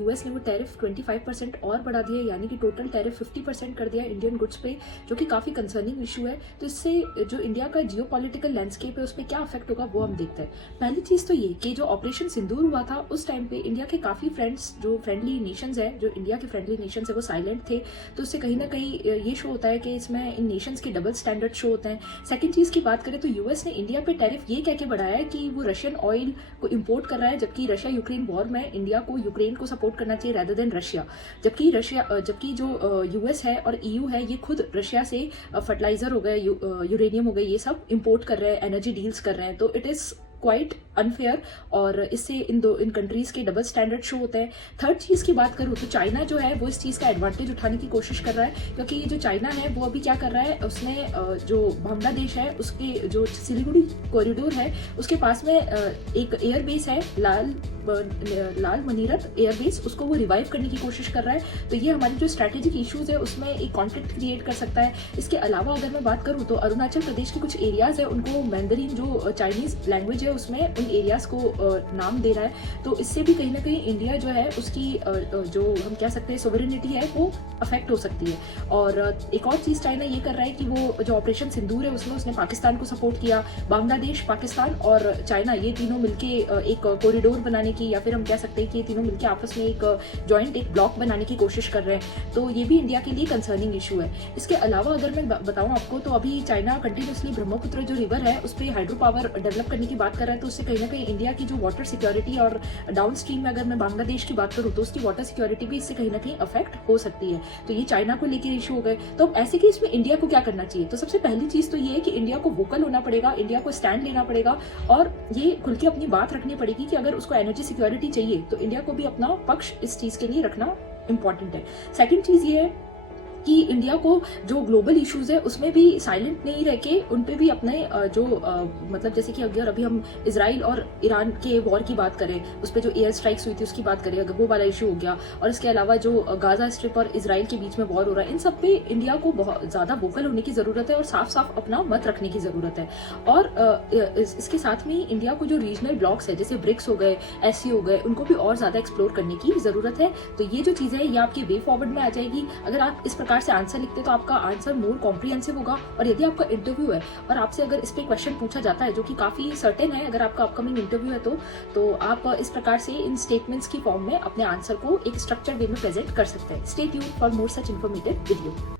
US ने वो tariff 25% और बढ़ा दिया, यानी कि टोटल टैरिफ 50% कर दिया इंडियन गुड्स पे, जो कि काफ़ी कंसर्निंग इशू है। तो इससे जो इंडिया का जियो पॉलिटिकल लैंडस्केप है उस पर क्या अफेक्ट होगा वो हम देखते हैं। पहली चीज़ तो ये कि जो ऑपरेशन सिंदूर हुआ था उस टाइम पे इंडिया के काफ़ी फ्रेंड्स, जो फ्रेंडली नेशंस है, जो इंडिया के फ्रेंडली नेशंस है, वो साइलेंट थे। तो उससे कहीं ना कहीं ये शो होता है कि इसमें इन नेशंस के डबल स्टैंडर्ड शो होते हैं। सेकंड चीज़ की बात करें तो यूएस ने इंडिया पे टैरिफ ये कह के बढ़ाया है कि वो रशियन ऑयल को इम्पोर्ट कर रहा है, जबकि रशिया यूक्रेन वॉर में इंडिया को यूक्रेन को सपोर्ट करना चाहिए रेदर देन रशिया। जबकि जो यूएस है और ईयू है ये खुद रशिया से फर्टिलाइजर हो गए, यूरेनियम हो गए, ये सब इंपोर्ट कर रहे हैं, एनर्जी डील्स कर रहे हैं। तो इट इज क्वाइट अनफेयर और इससे इन कंट्रीज के डबल स्टैंडर्ड शो होता है। थर्ड चीज़ की बात करूँ तो चाइना जो है वो इस चीज़ का एडवांटेज उठाने की कोशिश कर रहा है, क्योंकि ये जो चाइना है वो अभी क्या कर रहा है, उसने जो बांग्लादेश है उसके जो सिलीगुड़ी कॉरिडोर है उसके पास में एक एयरबेस है, लाल मनीरत एयरबेस, उसको वो रिवाइव करने की कोशिश कर रहा है। तो ये हमारी जो स्ट्रैटेजिक इश्यूज है उसमें एक कॉन्फ्लिक्ट क्रिएट कर सकता है। इसके अलावा अगर मैं बात करूँ तो अरुणाचल प्रदेश के कुछ एरियाज है उनको मैंडरीन जो चाइनीज लैंग्वेज है उसमें उन एरियाज को नाम दे रहा है। तो इससे भी कहीं ना कहीं इंडिया जो है उसकी जो हम कह सकते हैं सोवरेनिटी है वो अफेक्ट हो सकती है। और एक और चीज़ चाइना ये कर रहा है कि वो जो ऑपरेशन सिंदूर है उसमें उसने पाकिस्तान को सपोर्ट किया। बांग्लादेश, पाकिस्तान और चाइना ये तीनों मिलके एक कॉरिडोर बनाने की, या फिर हम कह सकते हैं कि ये तीनों मिलके आपस में एक जॉइंट एक ब्लॉक बनाने की कोशिश कर रहे हैं। तो ये भी इंडिया के लिए कंसर्निंग इशू है। इसके अलावा अगर मैं बताऊं आपको तो अभी चाइना कंटिन्यूसली ब्रह्मपुत्र जो रिवर है उस पर हाइड्रो पावर डेवलप करने की बात कर रहा है। तो उससे कहीं ना कहीं इंडिया की जो वाटर सिक्योरिटी और डाउन स्ट्रीम में अगर मैं बांग्लादेश की बात करूँ तो उसकी वाटर सिक्योरिटी भी इससे कहीं ना कहीं अफेक्ट हो सकती है। तो ये चाइना को लेकर इशू हो गए। तो अब ऐसे केस में इंडिया को क्या करना चाहिए? तो सबसे पहली चीज तो ये है कि इंडिया को वोकल होना पड़ेगा, इंडिया को स्टैंड लेना पड़ेगा और ये खुल के अपनी बात रखनी पड़ेगी कि अगर उसको एनर्जी सिक्योरिटी चाहिए तो इंडिया को भी अपना पक्ष इस चीज के लिए रखना इंपॉर्टेंट है। सेकंड चीज ये है कि इंडिया को जो ग्लोबल इश्यूज है उसमें भी साइलेंट नहीं रह के उन पे भी अपने मतलब जैसे कि अगर अभी हम इजराइल और ईरान के वॉर की बात करें, उस पर जो एयर स्ट्राइक्स हुई थी उसकी बात करें, अगर वो वाला इशू हो गया, और इसके अलावा जो गाजा स्ट्रिप और इजराइल के बीच में वॉर हो रहा है, इन सब पे इंडिया को बहुत ज्यादा वोकल होने की जरूरत है और साफ साफ अपना मत रखने की जरूरत है। और इसके साथ में इंडिया को जो रीजनल ब्लॉक्स है जैसे ब्रिक्स हो गए, एससी हो गए, उनको भी और ज्यादा एक्सप्लोर करने की जरूरत है। तो ये जो चीजें है ये आपकी वे फॉरवर्ड में आ जाएगी। अगर आप इस प्रकार से आंसर लिखते तो आपका आंसर मोर कॉम्प्रिहेंसिव होगा। और यदि आपका इंटरव्यू है और आपसे अगर इस पे क्वेश्चन पूछा जाता है जो कि काफी सर्टेन है, अगर आपका अपकमिंग इंटरव्यू है तो आप इस प्रकार से इन स्टेटमेंट्स की फॉर्म में अपने आंसर को एक स्ट्रक्चर्ड वे में प्रेजेंट कर सकते हैं। Stay tuned for more such informative video.